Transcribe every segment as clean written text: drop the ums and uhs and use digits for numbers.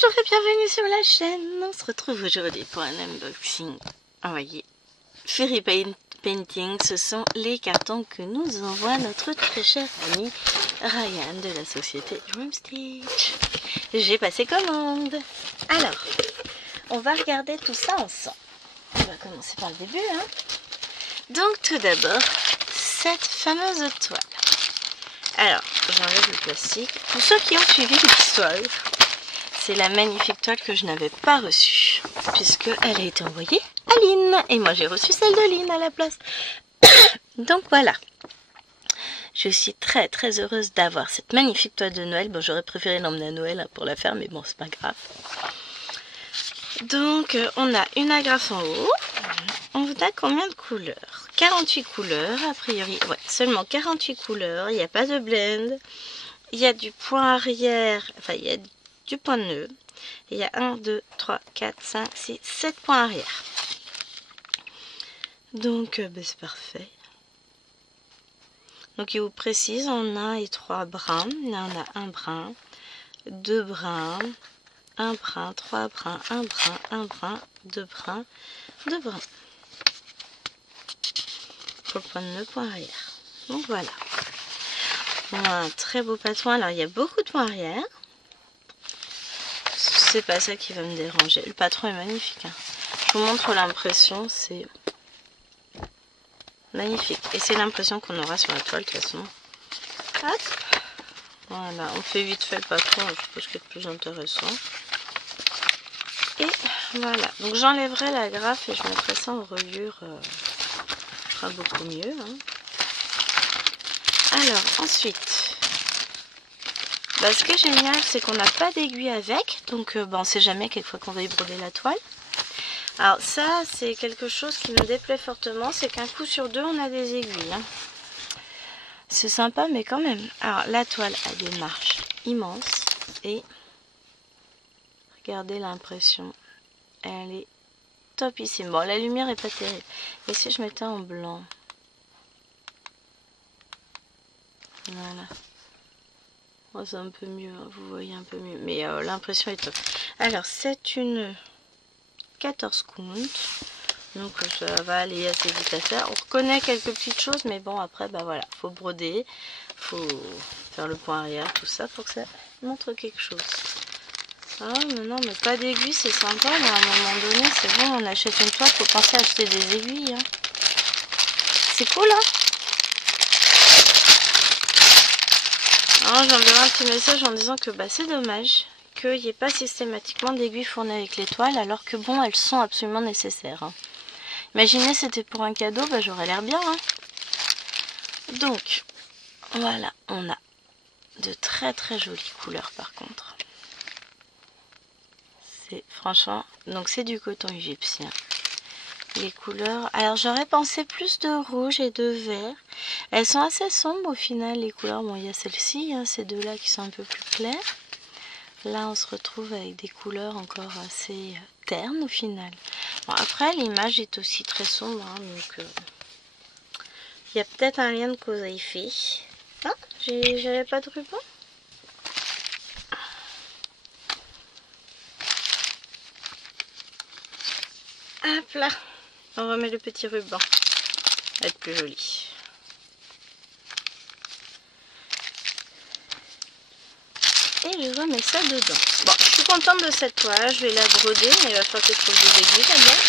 Bonjour et bienvenue sur la chaîne. On se retrouve aujourd'hui pour un unboxing. Ah, voyez, Fairy Painting, ce sont les cartons que nous envoie notre très cher ami Ryan de la société Dream Stitch. J'ai passé commande. Alors, on va regarder tout ça ensemble. On va commencer par le début. Donc tout d'abord, cette fameuse toile. Alors, j'enlève le plastique. Pour ceux qui ont suivi l'histoire, c'est la magnifique toile que je n'avais pas reçue, puisqu'elle a été envoyée à Lynn. Et moi, j'ai reçu celle de Lynn à la place. Donc voilà. Je suis très très heureuse d'avoir cette magnifique toile de Noël. Bon, j'aurais préféré l'emmener à Noël pour la faire, mais bon, c'est pas grave. Donc, on a une agrafe en haut. On a combien de couleurs? 48 couleurs, a priori. Ouais, seulement 48 couleurs. Il n'y a pas de blend. Il y a du point arrière. Enfin, il y a du point de nœud. Il y a 1, 2, 3, 4, 5, 6, 7 points arrière. Donc, c'est parfait. Donc, il vous précise, on a les 3 brins. Là, on a un brin, 2 brins, un brin, 3 brins, un brin, un brin, 2 brins, 2 brins. Pour le point de nœud, point arrière. Donc voilà. On a un très beau patron. Alors il y a beaucoup de points arrière. C'est pas ça qui va me déranger. Le patron est magnifique. Je vous montre l'impression. C'est magnifique. Et c'est l'impression qu'on aura sur la toile de toute façon. Hop. Voilà. On fait vite fait le patron. Je pense que c'est plus intéressant. Et voilà. Donc j'enlèverai la grafe et je mettrai ça en reliure. Beaucoup mieux. Alors ensuite, ce qui est génial, c'est qu'on n'a pas d'aiguille avec, donc on ne sait jamais quelquefois qu'on va y broder la toile. Alors ça, c'est quelque chose qui me déplaît fortement, c'est qu'un coup sur deux, on a des aiguilles. C'est sympa, mais quand même. Alors la toile a des marges immenses et regardez l'impression, elle est topissime. Bon, la lumière est pas terrible. Et si je mettais en blanc? Voilà. Oh, c'est un peu mieux, vous voyez un peu mieux. Mais l'impression est top. Alors, c'est une 14 count. Donc, ça va aller assez vite à faire. On reconnaît quelques petites choses, mais bon, après, voilà, faut broder. Faut faire le point arrière, tout ça, pour que ça montre quelque chose. Ah non, mais pas d'aiguille, c'est sympa, mais à un moment donné, c'est bon, on achète une toile, faut penser à acheter des aiguilles. C'est cool, Alors, j'enverrai un petit message en disant que c'est dommage qu'il n'y ait pas systématiquement d'aiguilles fournies avec les toiles, alors que bon, elles sont absolument nécessaires. Imaginez, c'était pour un cadeau, j'aurais l'air bien. Donc, voilà, on a de très très jolies couleurs par contre. Franchement, donc c'est du coton égyptien. Les couleurs, alors j'aurais pensé plus de rouge et de vert. Elles sont assez sombres au final, les couleurs. Bon, il y a celle-ci, ces deux-là qui sont un peu plus claires. Là, on se retrouve avec des couleurs encore assez ternes au final. Bon, après, l'image est aussi très sombre, donc il y a peut-être un lien de cause à effet. Ah, j'avais pas de ruban. Hop là, on remet le petit ruban, ça va être plus joli. Et je remets ça dedans. Bon, je suis contente de cette toile, je vais la broder, mais il va falloir que je trouve des aiguilles d'abord.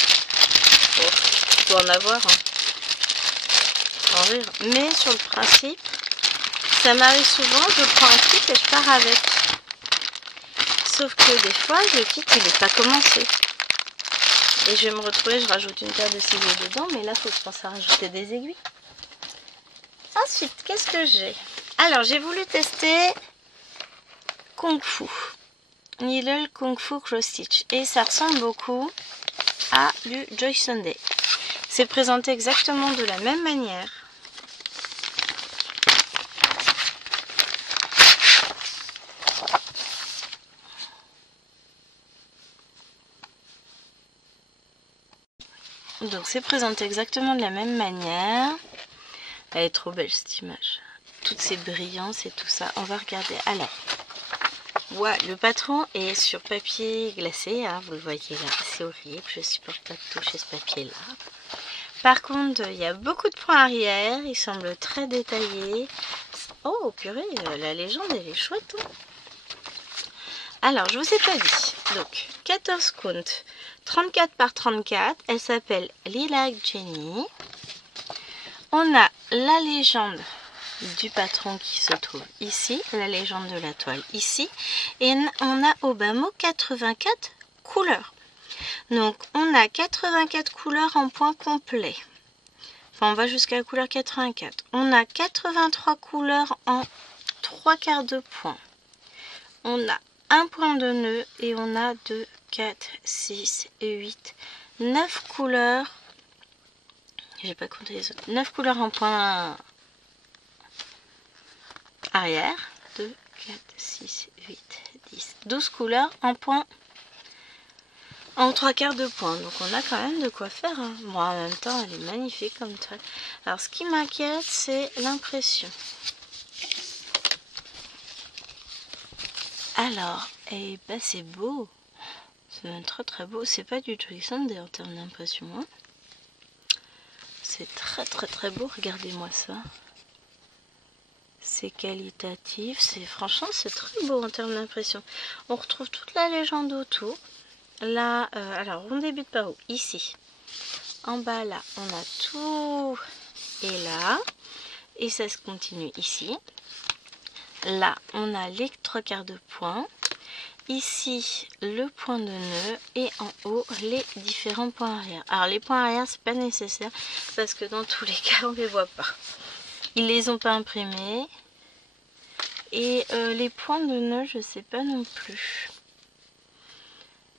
Bon, il faut en avoir, en rire. Mais sur le principe, ça m'arrive souvent, je prends un kit et je pars avec. Sauf que des fois, le kit il n'est pas commencé. Et je vais me retrouver, je rajoute une paire de ciseaux dedans, mais là, il faut que je pense à rajouter des aiguilles. Ensuite, qu'est-ce que j'ai? Alors, j'ai voulu tester Kung Fu. Needle Kung Fu Cross Stitch. Et ça ressemble beaucoup à du Joy Sunday. C'est présenté exactement de la même manière. Donc c'est présenté exactement de la même manière. Elle est trop belle cette image. Toutes ces brillances et tout ça. On va regarder. Alors, Ouais, le patron est sur papier glacé, hein, vous le voyez là, c'est horrible, je supporte pas de toucher ce papier-là. Par contre, il y a beaucoup de points arrière, il semble très détaillé. Oh purée, la légende elle est chouette. Hein. Alors, je vous ai pas dit, donc 14 comptes, 34 par 34, elle s'appelle Lilac Jenny. On a la légende du patron qui se trouve ici, la légende de la toile ici, et on a au bas mot 84 couleurs. Donc on a 84 couleurs en point complet. Enfin on va jusqu'à la couleur 84. On a 83 couleurs en 3/4 de point. On a un point de nœud et on a 2, 4, 6 et 8, 9 couleurs. J'ai pas compté les autres. 9 couleurs en point arrière. 2, 4, 6, 8, 10, 12 couleurs en point en 3/4 de point. Donc on a quand même de quoi faire. Hein. Bon, en même temps, elle est magnifique comme toile. Alors ce qui m'inquiète, c'est l'impression. Alors, eh ben c'est beau. C'est même très très beau. C'est pas du tout Sunday en termes d'impression. Hein. C'est très très très beau. Regardez-moi ça. C'est qualitatif. Franchement, c'est très beau en termes d'impression. On retrouve toute la légende autour. Là, alors on débute par où? Ici. En bas là, on a tout et là. Et ça se continue ici. Là, on a les 3/4 de point. Ici, le point de nœud. Et en haut, les différents points arrière. Alors, les points arrière, c'est pas nécessaire. Parce que dans tous les cas, on les voit pas. Ils les ont pas imprimés. Et les points de nœud, je sais pas non plus.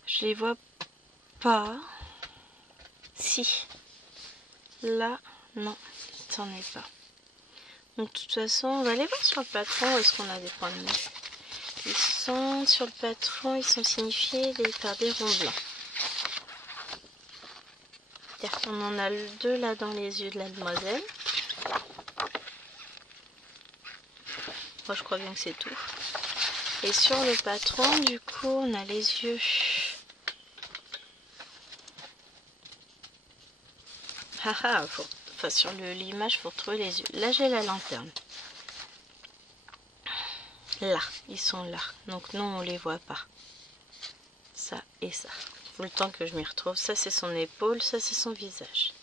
Je les vois pas. Si. Là, non, ça n'en est pas. Donc, de toute façon, on va aller voir sur le patron. Est-ce qu'on a des points de nœud? Ils sont sur le patron, ils sont signifiés par des ronds blancs. On en a deux là dans les yeux de la demoiselle. Moi, je crois bien que c'est tout. Et sur le patron, du coup, on a les yeux. Haha, enfin, sur l'image, il faut retrouver les yeux. Là, j'ai la lanterne. Là, ils sont là. Donc, nous, on les voit pas. Ça et ça. Faut le temps que je m'y retrouve. Ça, c'est son épaule. Ça, c'est son visage.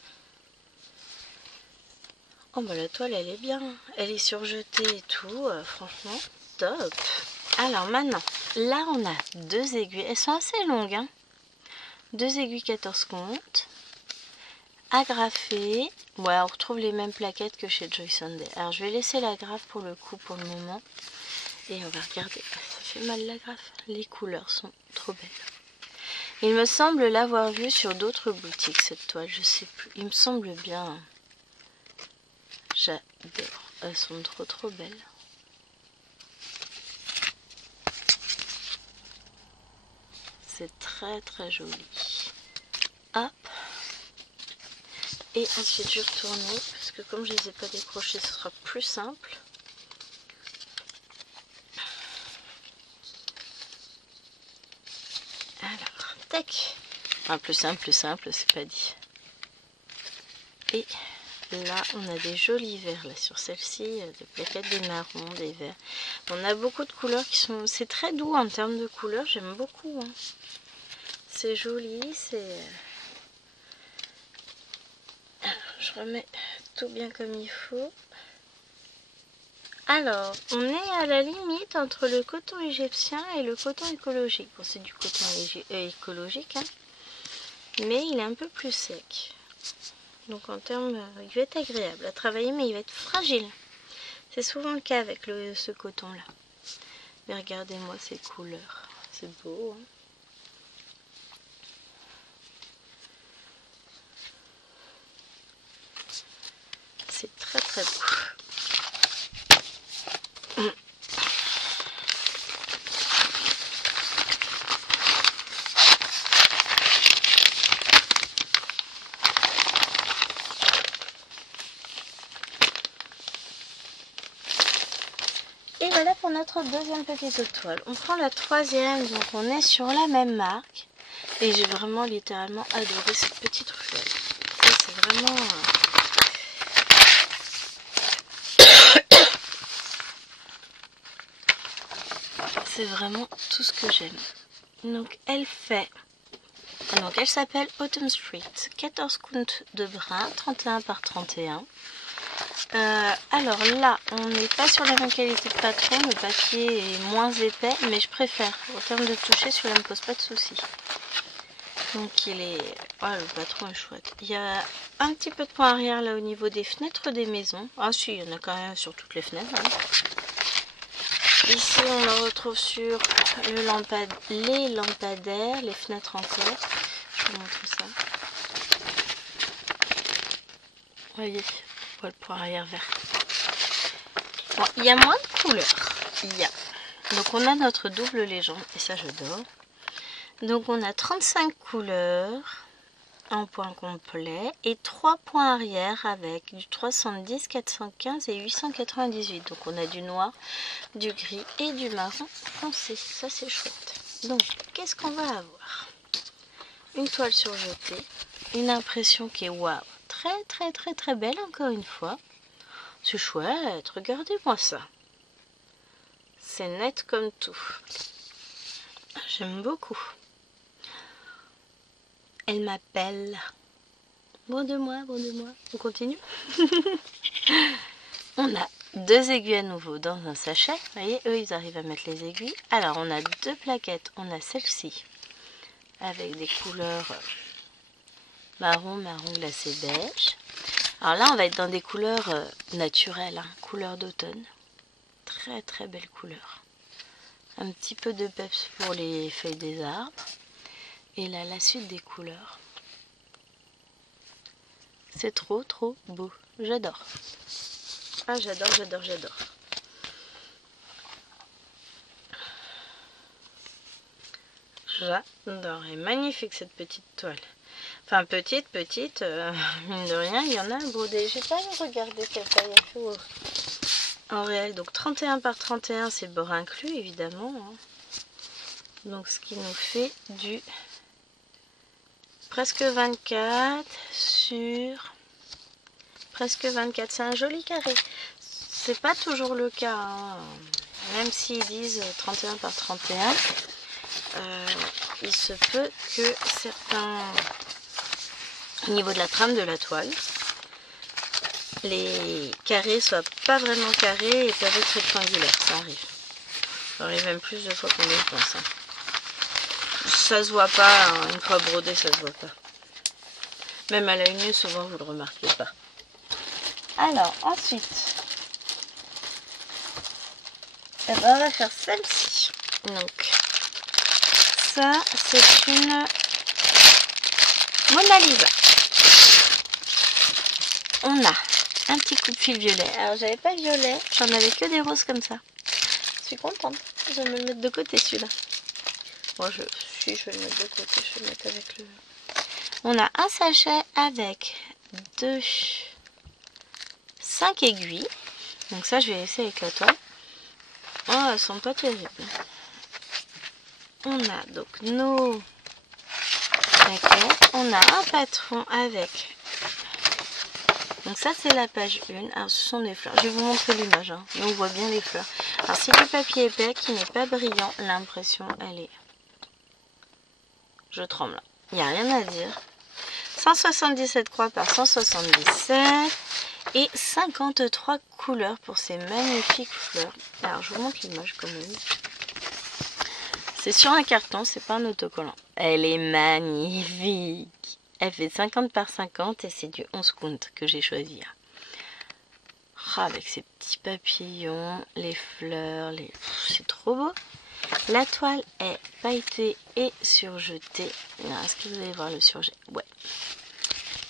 Oh, bah, la toile, elle est bien. Elle est surjetée et tout. Franchement, top. Alors, maintenant, là, on a deux aiguilles. Elles sont assez longues, hein. Deux aiguilles 14 comptes. Agrafées. Ouais, on retrouve les mêmes plaquettes que chez Joy Sunday. Alors, je vais laisser l'agrafe pour le coup, pour le moment. Et on va regarder. Ça fait mal l'agrafe. Les couleurs sont trop belles. Il me semble l'avoir vue sur d'autres boutiques, cette toile. Je sais plus. Il me semble bien. J'adore. Elles sont trop trop belles. C'est très très joli. Hop. Et ensuite je vais retourner. Parce que comme je ne les ai pas décrochés, ce sera plus simple. Alors, tac. Enfin, plus simple, c'est pas dit. Et là, on a des jolis verts là sur celle-ci, des plaquettes, des marrons, des verts. On a beaucoup de couleurs qui sont... C'est très doux en termes de couleurs, j'aime beaucoup. Hein. C'est joli, c'est... Je remets tout bien comme il faut. Alors, on est à la limite entre le coton égyptien et le coton écologique. Bon, c'est du coton écologique, hein, mais il est un peu plus sec. Donc en termes, il va être agréable à travailler, mais il va être fragile. C'est souvent le cas avec ce coton-là. Mais regardez-moi ces couleurs, c'est beau. Hein. C'est très très beau. Et Et voilà pour notre deuxième petite toile. On prend la troisième, donc on est sur la même marque. Et j'ai vraiment littéralement adoré cette petite toile. C'est vraiment... c'est vraiment tout ce que j'aime. Donc elle fait... donc elle s'appelle Autumn Street. 14 counts de brun, 31 par 31. Alors là, on n'est pas sur la même qualité de patron, le papier est moins épais, mais je préfère. En termes de toucher, celui-là ne me pose pas de soucis. Donc il est... oh, le patron est chouette. Il y a un petit peu de point arrière là au niveau des fenêtres des maisons. Ah si, il y en a quand même sur toutes les fenêtres. Hein. Ici, on le retrouve sur les lampadaires, les fenêtres en terre. Je vous montre ça. Vous voyez, on voit le point arrière vert. Bon, il y a moins de couleurs. Donc on a notre double légende, et ça j'adore. Donc on a 35 couleurs en point complet et 3 points arrière avec du 310, 415 et 898. Donc on a du noir, du gris et du marron foncé. Ça c'est chouette. Donc qu'est-ce qu'on va avoir? Une toile surjetée, une impression qui est waouh, très très très très belle encore une fois. C'est chouette, regardez-moi ça. C'est net comme tout. J'aime beaucoup. Elle m'appelle. Bon de moi, bon de moi. On continue. On a 2 aiguilles à nouveau dans un sachet. Vous voyez, eux, ils arrivent à mettre les aiguilles. Alors, on a 2 plaquettes. On a celle-ci avec des couleurs marron glacé beige. Alors là, on va être dans des couleurs naturelles, hein, couleurs d'automne. Très très belle couleur. Un petit peu de peps pour les feuilles des arbres. Et là, la suite des couleurs. C'est trop trop beau. J'adore. Ah, j'adore, j'adore, j'adore. J'adore. Et magnifique cette petite toile. Enfin, petite, mine de rien, il y en a brodé. J'ai pas regardé quelle taille elle fait en réel. Donc 31 par 31, c'est bord inclus, évidemment. Hein. Donc ce qui nous fait du presque 24 sur presque 24. C'est un joli carré. C'est pas toujours le cas. Hein. Même s'ils disent 31 par 31, il se peut que certains... Au niveau de la trame de la toile, les carrés soient pas vraiment carrés et peuvent être rectangulaires, ça arrive. Ça arrive même plus de fois qu'on le pense. Hein. Ça se voit pas, hein. Une fois brodé, ça se voit pas. Même à l'œil nu, souvent vous le remarquez pas. Alors, ensuite, eh ben, on va faire celle-ci. Donc, ça, c'est une Mona Lisa. On a un petit coup de fil violet. Alors j'avais pas violet, j'en avais que des roses comme ça. Je suis contente. Je vais me le mettre de côté celui-là. Bon, je vais le mettre de côté. Je vais le mettre avec le... On a un sachet avec 5 aiguilles. Donc ça je vais laisser avec la toile. Oh, elles sont pas terribles. On a donc nos paquets. On a un patron avec... Donc ça c'est la page 1, alors ce sont des fleurs, je vais vous montrer l'image, hein. Mais on voit bien les fleurs. Alors c'est du papier épais qui n'est pas brillant, l'impression elle est... Je tremble, il n'y a rien à dire. 177 croix par 177 et 53 couleurs pour ces magnifiques fleurs. Alors je vous montre l'image quand même. C'est sur un carton, c'est pas un autocollant. Elle est magnifique. Elle fait 50 par 50 et c'est du 11 count que j'ai choisi. Oh, avec ces petits papillons, les fleurs, c'est trop beau. La toile est pailletée et surjetée. Est-ce que vous allez voir le surjet? Ouais.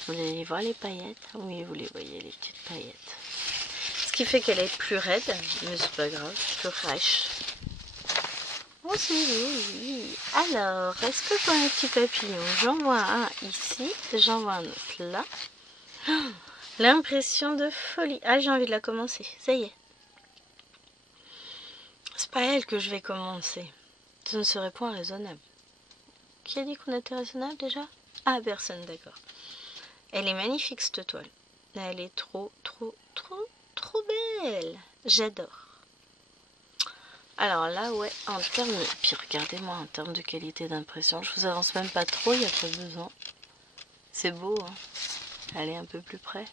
Vous allez voir les paillettes? Oui, vous les voyez, les petites paillettes. Ce qui fait qu'elle est plus raide, mais c'est pas grave, plus fraîche. Oh, oui. Alors, est-ce que je vois un petit papillon? J'en vois un ici, j'en vois un autre là. Oh, l'impression de folie. Ah, j'ai envie de la commencer, ça y est. pas elle que je vais commencer. Ce ne serait point raisonnable. Qui a dit qu'on était raisonnable déjà? Ah, personne, d'accord. Elle est magnifique cette toile. Elle est trop belle. J'adore. Alors là, ouais, en termes... Puis regardez-moi, en termes de qualité d'impression, je vous avance même pas trop, il n'y a pas besoin. C'est beau, hein. Allez un peu plus près.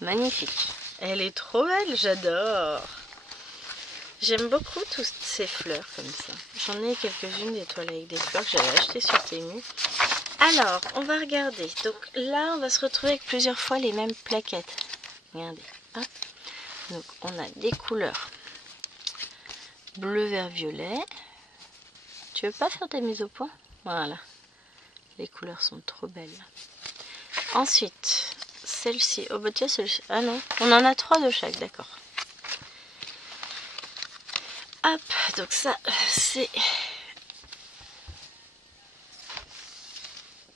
Magnifique. Elle est trop belle, j'adore. J'aime beaucoup toutes ces fleurs comme ça. J'en ai quelques-unes des toiles avec des fleurs que j'avais achetées sur Temu. Alors, on va regarder. Donc là, on va se retrouver avec plusieurs fois les mêmes plaquettes. Regardez. Hop. Donc, on a des couleurs bleu, vert, violet. Tu veux pas faire tes mises au point? Voilà. Les couleurs sont trop belles. Ensuite, celle-ci. Oh bah tiens, celle-ci. Ah non, on en a 3 de chaque, d'accord. Hop, donc ça, c'est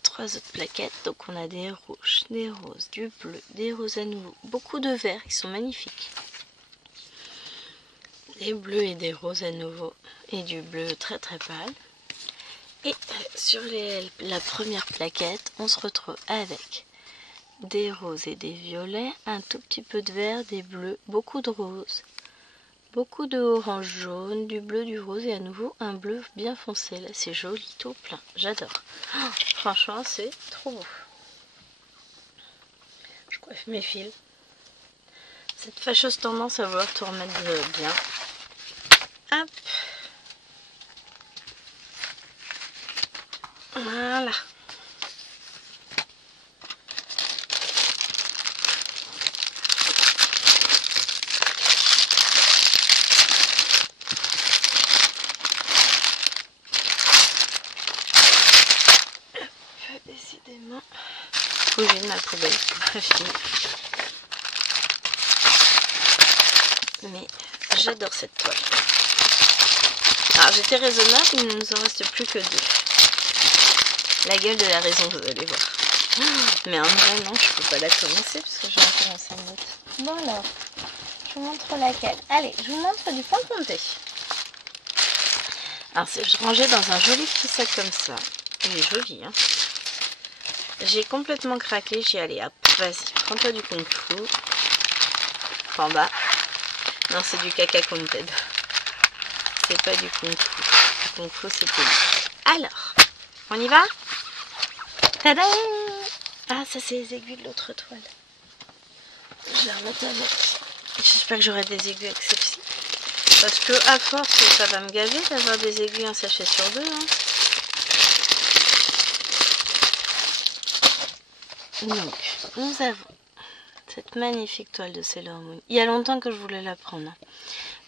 3 autres plaquettes. Donc on a des rouges, des roses, du bleu, des roses à nouveau. Beaucoup de verts qui sont magnifiques. Des bleus et des roses à nouveau. Et du bleu très pâle. Et sur la première plaquette, on se retrouve avec des roses et des violets, un tout petit peu de vert, des bleus, beaucoup de roses, beaucoup de orange jaune, du bleu, du rose et à nouveau un bleu bien foncé. Là, c'est joli, tout plein. J'adore. Oh, franchement, c'est trop beau. Je coiffe mes fils. Cette fâcheuse tendance à vouloir tout remettre bien. Hop. Voilà. Décidément. Bouger de ma poubelle. Mais j'adore cette toile. Alors j'étais raisonnable, il ne nous en reste plus que 2. La gueule de la raison, vous allez voir. Mais en vrai, non, je peux pas la commencer parce que j'ai encore commencé une autre. Bon alors, je vous montre laquelle. Allez, je vous montre du pain comté. Alors c'est rangé dans un joli petit sac comme ça. Il est joli, hein. J'ai complètement craqué, j'ai allé, hop, vas-y, prends-toi du kung fu. En bas. Non, c'est du caca conted. C'est pas du kung fu. Du kung fu, c'est poli. Alors, on y va? Tada! Ah, ça c'est les aiguilles de l'autre toile. Je vais remettre avec. J'espère que j'aurai des aiguilles avec celle-ci. Parce que à force, ça va me gaver d'avoir des aiguilles un sachet sur 2. Hein. Donc, nous avons cette magnifique toile de Sailor Moon. Il y a longtemps que je voulais la prendre.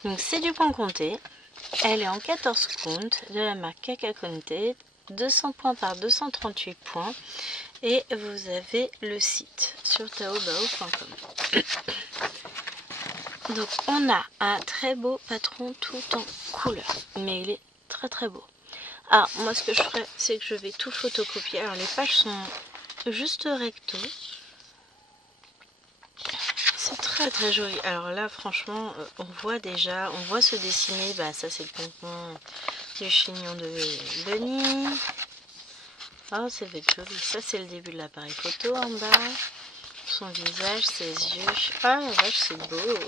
Donc, c'est du pain comté. Elle est en 14 comptes de la marque Caca Conted. 200 points par 238 points. Et vous avez le site sur taobao.com. Donc, on a un très beau patron tout en couleur. Mais il est très beau. Alors, moi, ce que je ferai, c'est que je vais tout photocopier. Alors, les pages sont juste recto. C'est très joli. Alors là, franchement, on voit se dessiner. Bah, ça, c'est le pompon du chignon de Bunny. Oh, ça va être joli. Ça, c'est le début de l'appareil photo en bas. Son visage, ses yeux. Ah, la vache, c'est beau.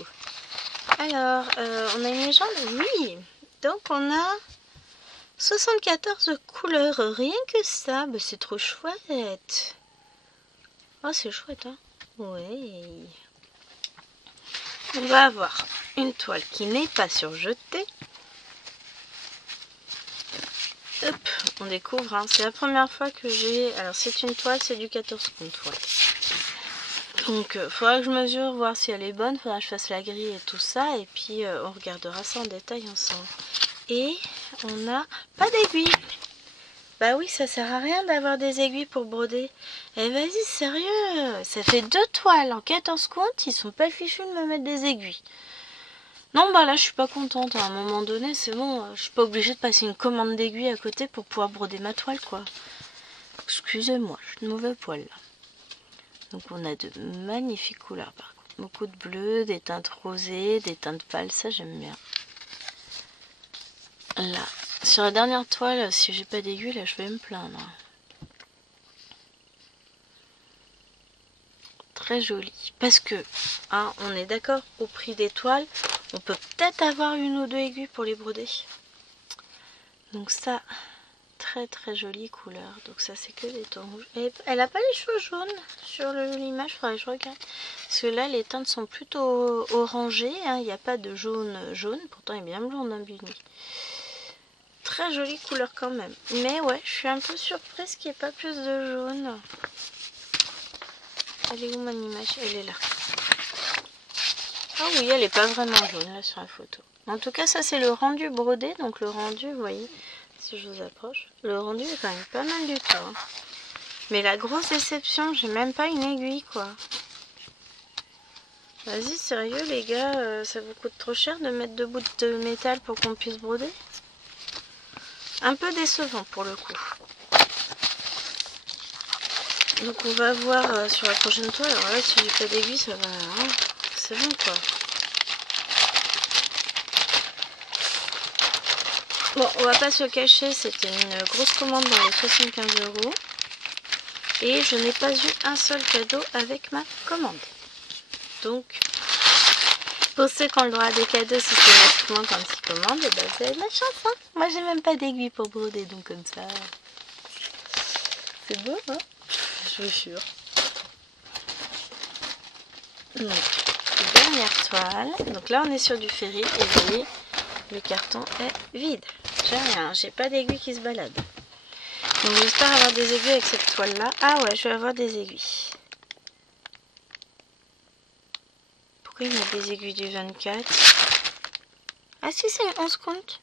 Alors, on a une légende? Oui. Donc, on a 74 couleurs. Rien que ça. Bah, c'est trop chouette. Oh, c'est chouette, hein? Ouais. On va avoir une toile qui n'est pas surjetée. Hop, on découvre, hein. C'est la première fois que j'ai... Alors, c'est une toile, c'est du 14 comptes, ouais. Donc, il faudra que je mesure, voir si elle est bonne. Il faudra que je fasse la grille et tout ça. Et puis, on regardera ça en détail ensemble. Et on n'a pas d'aiguille. Bah oui, ça sert à rien d'avoir des aiguilles pour broder. Eh vas-y, sérieux, ça fait 2 toiles en 14 comptes, ils sont pas fichus de me mettre des aiguilles. Non, bah là, je suis pas contente. À un moment donné, c'est bon, je suis pas obligée de passer une commande d'aiguilles à côté pour pouvoir broder ma toile, quoi. Excusez-moi, je suis de mauvais poil, là. Donc, on a de magnifiques couleurs, par contre. Beaucoup de bleu, des teintes rosées, des teintes pâles, ça, j'aime bien. Là, sur la dernière toile, si j'ai pas d'aiguille, là je vais me plaindre. Très joli. Parce que, hein, on est d'accord, au prix des toiles, on peut peut-être avoir une ou deux aiguilles pour les broder. Donc ça, très très jolie couleur. Donc ça c'est que des tons rouges. Et elle a pas les cheveux jaunes sur l'image, faudrait que je regarde. Parce que là les teintes sont plutôt orangées, hein. Il n'y a pas de jaune jaune, pourtant il est bien blond dans Bunny. Très jolie couleur quand même. Mais ouais, je suis un peu surprise qu'il n'y ait pas plus de jaune. Elle est où mon image? Elle est là. Ah oui, elle est pas vraiment jaune là sur la photo. En tout cas, ça c'est le rendu brodé. Donc le rendu, vous voyez, si je vous approche, le rendu est quand même pas mal du tout. Hein. Mais la grosse déception, j'ai même pas une aiguille quoi. Vas-y, sérieux les gars, ça vous coûte trop cher de mettre 2 bouts de métal pour qu'on puisse broder? Un peu décevant pour le coup. Donc on va voir sur la prochaine toile. Alors là, si j'ai pas d'aiguille, ça va... Hein, c'est bon quoi. Bon, on va pas se cacher, c'était une grosse commande dans les 75 €. Et je n'ai pas eu un seul cadeau avec ma commande. Donc, pour ceux qui ont le droit à des cadeaux systématiquement quand ils commandent, et ben, vous avez de la chance. Hein. Moi, j'ai même pas d'aiguille pour broder, donc comme ça... C'est beau, hein? Je vous jure. Donc, dernière toile. Donc là, on est sur du ferry. Et vous voyez, le carton est vide. J'ai rien. J'ai pas d'aiguille qui se balade. Donc, j'espère avoir des aiguilles avec cette toile-là. Ah ouais, je vais avoir des aiguilles. Pourquoi il met des aiguilles du 24? Ah si, c'est 11 comptes.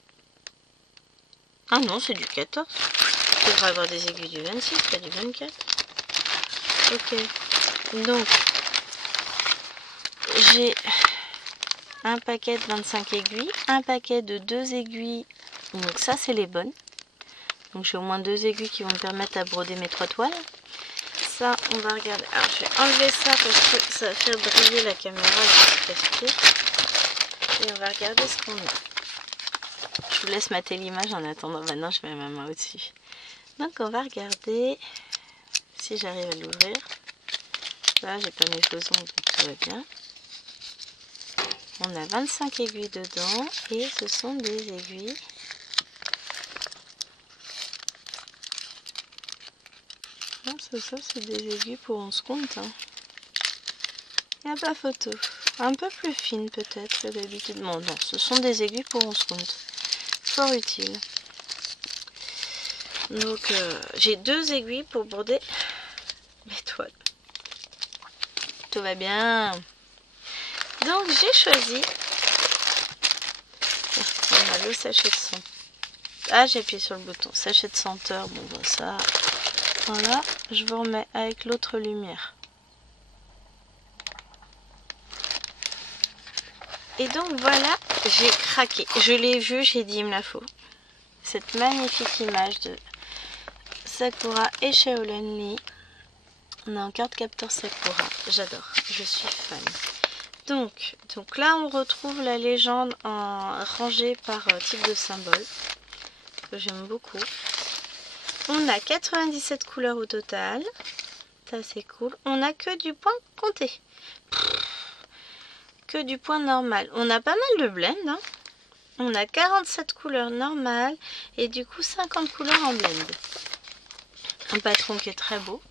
Ah non, c'est du 14. Je devrais avoir des aiguilles du 26, pas du 24. Ok. Donc, j'ai un paquet de 25 aiguilles, un paquet de 2 aiguilles. Donc ça, c'est les bonnes. Donc j'ai au moins 2 aiguilles qui vont me permettre à broder mes 3 toiles. Ça, on va regarder. Alors, je vais enlever ça parce que ça va faire briller la caméra. Et on va regarder ce qu'on a. Je vous laisse mater l'image en attendant. Maintenant, je mets ma main au-dessus. Donc, on va regarder si j'arrive à l'ouvrir. Là, j'ai pas mes chaussons, donc tout va bien. On a 25 aiguilles dedans et ce sont des aiguilles. Non, c'est ça, c'est des aiguilles pour 11 comptes. Hein. Il n'y a pas photo. Un peu plus fine peut-être que d'habitude. Bon, non, ce sont des aiguilles pour 11 comptes. Fort utile. Donc, j'ai 2 aiguilles pour broder mes toiles. Tout va bien. Donc, j'ai choisi. On a le sachet de senteur. Ah, j'ai appuyé sur le bouton. Sachet de senteur. Bon, bah, ça. Voilà. Je vous remets avec l'autre lumière. Et donc, voilà. J'ai craqué. Je l'ai vu. J'ai dit, il me la faut. Cette magnifique image de Sakura et Shaolin Lee. On a un carte capteur Sakura. J'adore. Je suis fan. Donc là, on retrouve la légende rangée par type de symbole. Que j'aime beaucoup. On a 97 couleurs au total. Ça, c'est cool. On a que du point compté. Que du point normal. On a pas mal de blend. Hein. On a 47 couleurs normales. Et du coup, 50 couleurs en blend. Un patron qui est très beau.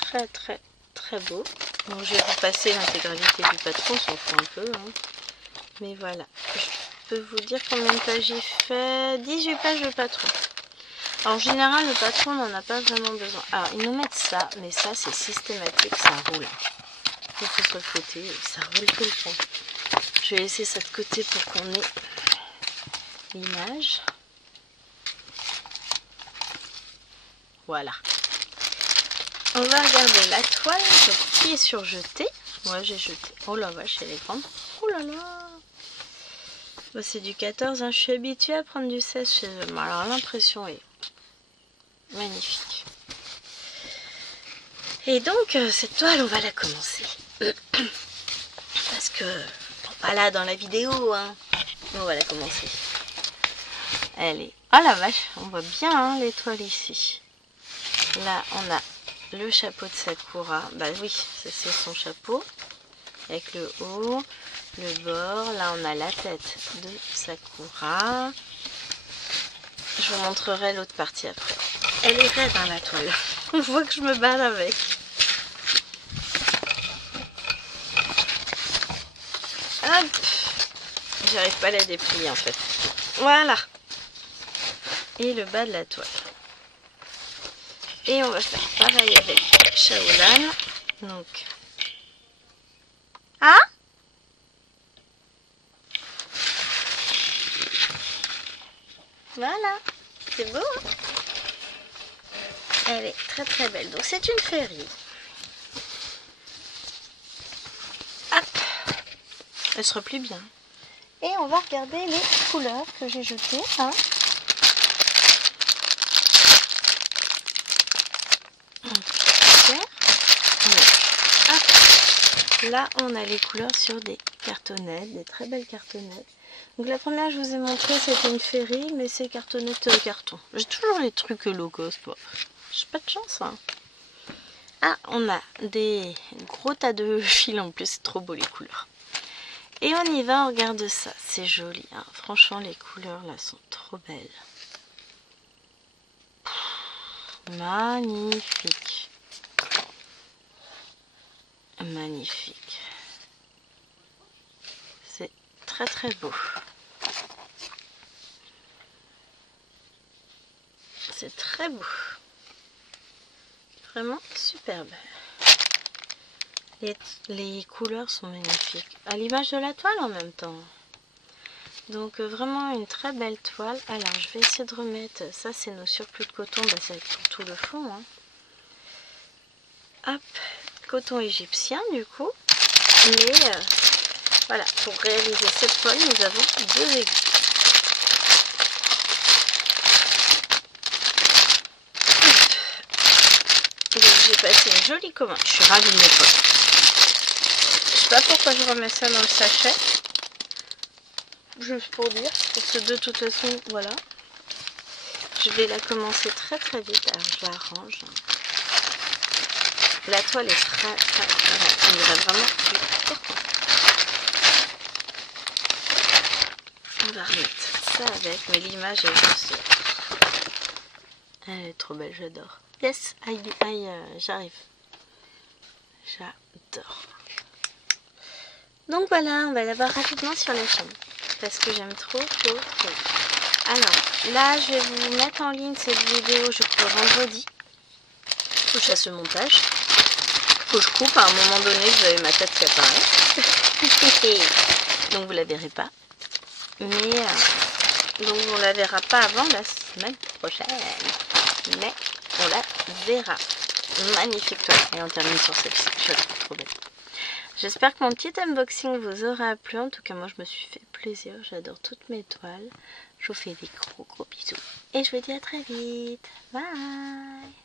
Très, très, très beau. Bon, je vais vous passer l'intégralité du patron, on s'en fout un peu. Hein. Mais voilà. Je peux vous dire combien de pages il fait. 18 pages de patron. Alors, en général, le patron n'en a pas vraiment besoin. Alors, ils nous mettent ça, mais ça, c'est systématique, ça roule. Il faut sur le côté, ça roule tout le temps. Je vais laisser ça de côté pour qu'on ait l'image. Voilà. On va regarder la toile qui est surjetée. Ouais, j'ai jeté. Oh la vache, elle est grande. Oh là là. Bah, c'est du 14. Hein. Je suis habituée à prendre du 16 chez eux. Alors l'impression est magnifique. Et donc, cette toile, on va la commencer. Parce que, bon, pas là dans la vidéo, hein. On va la commencer. Elle est... Oh la vache, on voit bien hein, l'étoile ici. Là, on a le chapeau de Sakura. Bah oui, c'est son chapeau. Avec le haut, le bord. Là, on a la tête de Sakura. Je vous montrerai l'autre partie après. Elle est raide hein, la toile. On voit que je me balle avec. Hop. J'arrive pas à la déplier en fait. Voilà. Et le bas de la toile. Et on va faire pareil avec Shaolan. Donc. Ah! Voilà. C'est beau hein? Elle est très très belle. Donc c'est une féerie. Hop. Elle se replie bien. Et on va regarder les couleurs que j'ai jetées. Hein. Là, on a les couleurs sur des cartonnettes, des très belles cartonnettes. Donc la première, je vous ai montré, c'était une féerie, mais c'est cartonnette carton. J'ai toujours les trucs low cost, moi. J'ai pas de chance, hein. Ah, on a des gros tas de fils en plus, c'est trop beau les couleurs. Et on y va, on regarde ça, c'est joli. Hein. Franchement, les couleurs là sont trop belles. Magnifique. Magnifique. C'est très très beau. C'est très beau. Vraiment superbe. Les couleurs sont magnifiques. À l'image de la toile en même temps. Donc vraiment une très belle toile. Alors je vais essayer de remettre. Ça c'est nos surplus de coton. Bah, c'est pour tout le fond. Hein. Hop. Coton égyptien du coup. Mais voilà. Pour réaliser cette toile nous avons 2 aiguilles. Donc j'ai passé une jolie commande. Je suis ravie de mes toiles. Je sais pas pourquoi je remets ça dans le sachet. Juste pour dire. Parce que de toute façon, voilà. Je vais la commencer très très vite. Alors je la range. La toile est très très très. On dirait vraiment du coton. On va remettre ça avec. Mais l'image est juste. Elle est trop belle, j'adore. Yes, j'arrive. J'adore. Donc voilà, on va la voir rapidement sur la chaîne. Parce que j'aime trop. Alors, là, je vais vous mettre en ligne cette vidéo, je crois, vendredi. Faut que je fasse le montage. Faut que je coupe. À un moment donné, vous avez ma tête qui apparaît. Donc, vous la verrez pas. Mais, donc, on la verra pas avant la semaine prochaine. Mais, on la verra. Magnifique toile. Et on termine sur celle-ci. Je la trouve trop belle. J'espère que mon petit unboxing vous aura plu. En tout cas, moi, je me suis fait plaisir. J'adore toutes mes toiles. Je vous fais des gros bisous. Et je vous dis à très vite. Bye!